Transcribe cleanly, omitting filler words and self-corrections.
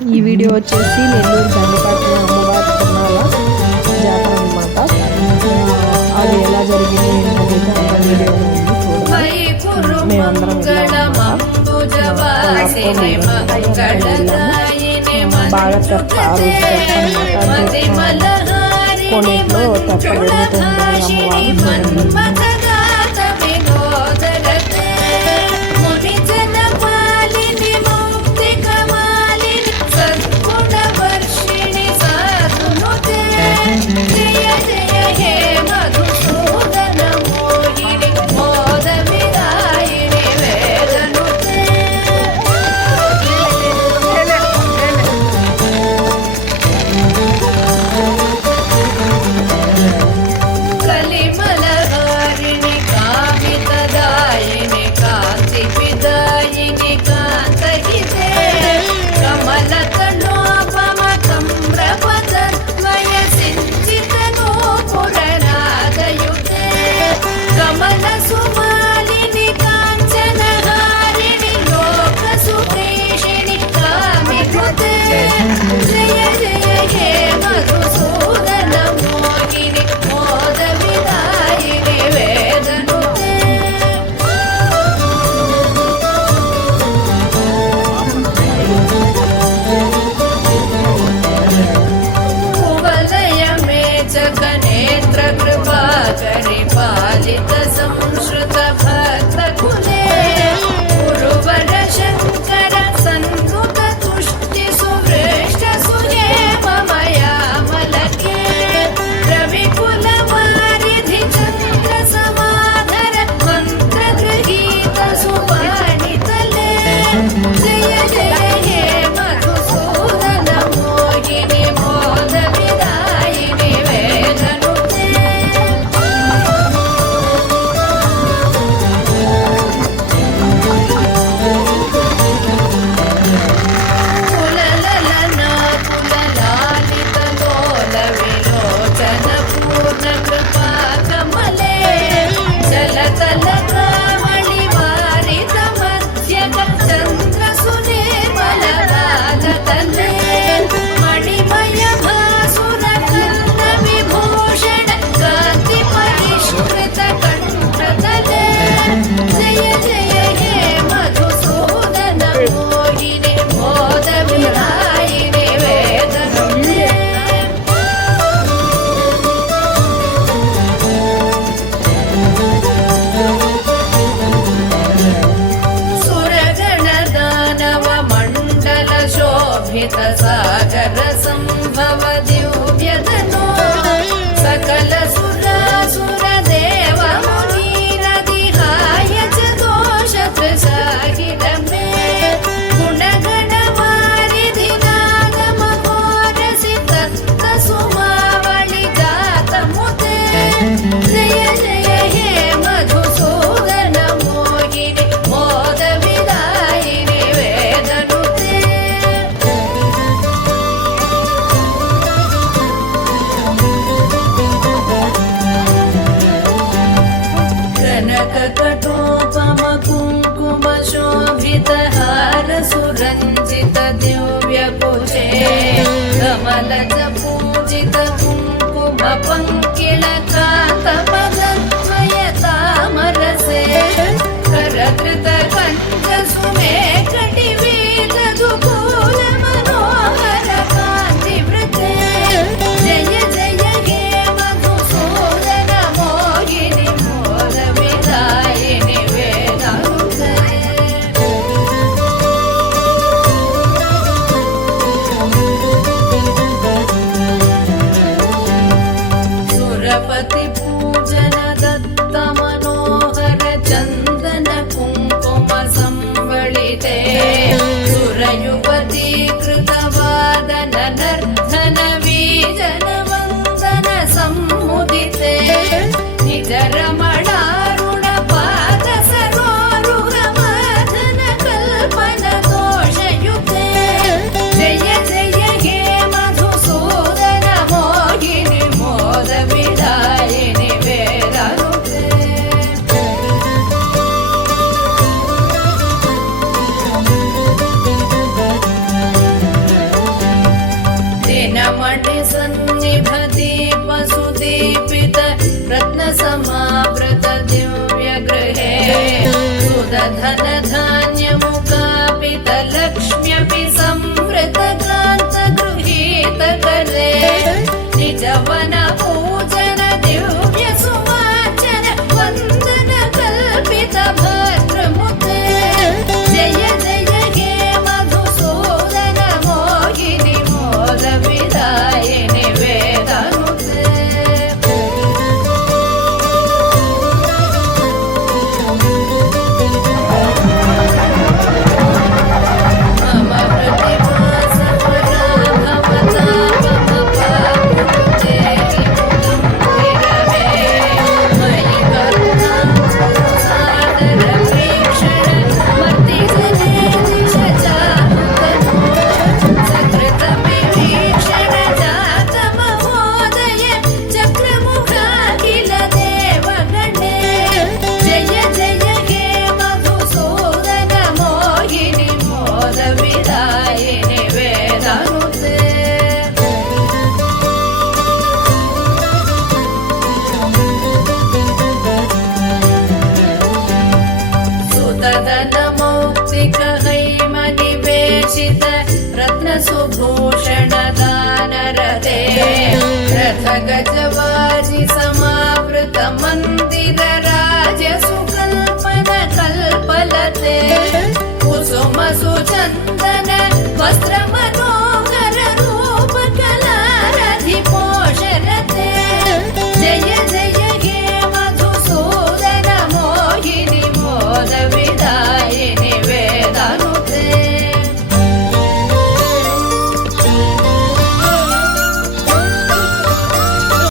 ఈ వీడియో వచ్చేసి నెల్లూరు దండపాటి అమ్మవారి తిరునాళ్ళ జాతర అనమాట. అది ఎలా జరిగింది ఏంటనేది అంత వీడియోలో ఉంది చూడండి. మేమందరం బాగా తెప్ప ఆ రోజు తెప్ప అనమాట. కొన్నిట్లో తెప్ప జరుగుతుంది అమ్మవారు. सागर संभव दिव्यधनो सकल सुरासुर देव मुनीरधिहाय च दोष प्रसाहित मे गुणगण वारिधि नादम घोरसि तत्त सुमावळि जात मुते जय जय हे मधुसूदन मोहिनि मोद विदायिनि वेदनुते कटोपम कुङ्कुम शोभित हार सुरञ्जित दिव्य कुचे कमलज पूजित कुङ्कुम पङ्किल कान्त पदद्वय तामरसे करकृत कञ्च सुमेकटि वेददुकूल मनोहर कान्तिवृते जय जय हे मधुसूदन मोहिनि मोद विदायिनि वेदनुते सुरपति पूजन दत्त मनोहर चन्दन कुङ्कुम संवलिते सुरयुवती कृतवादन नर्धन वीजन वन्दन सम्मुदिते निज रमणारुण पाद सरोरुह माधन कल्पन दोषयुते जय जय हे मधुसूदन मोहिनि मोद विदायिनि वेदनुते मणिसन्निभदीपसुदीपित रत्नसमावृत दिव्यगृहे सुदधनधान्यमुकापित लक्ष्म्यपि संवृतक्रान्तगृहीतकरे निजवनपूजन दिव्यसुवाचन वन्दन कल्पित भद्रमुते जय जय हे मधुसूदन मोहिनि मोद विदायिनि वेदनुते मम हृदि वासवरा भवता मम पापुरुचे हिमुदं विरहे मयि करुणां सादर प्रेक्षण मर्तिजने दिशचारुतनो सकृतविभीषण जातमहोदय चक्रमुखाखिल देवगणे जय जय हे मधुसूदन मोहिनि मोद विदायिनि वेदनुते सुतदनमौक्तिकहैमनिवेशित रत्नसुभूषणदानरते रथगजवाजि समावृत मन्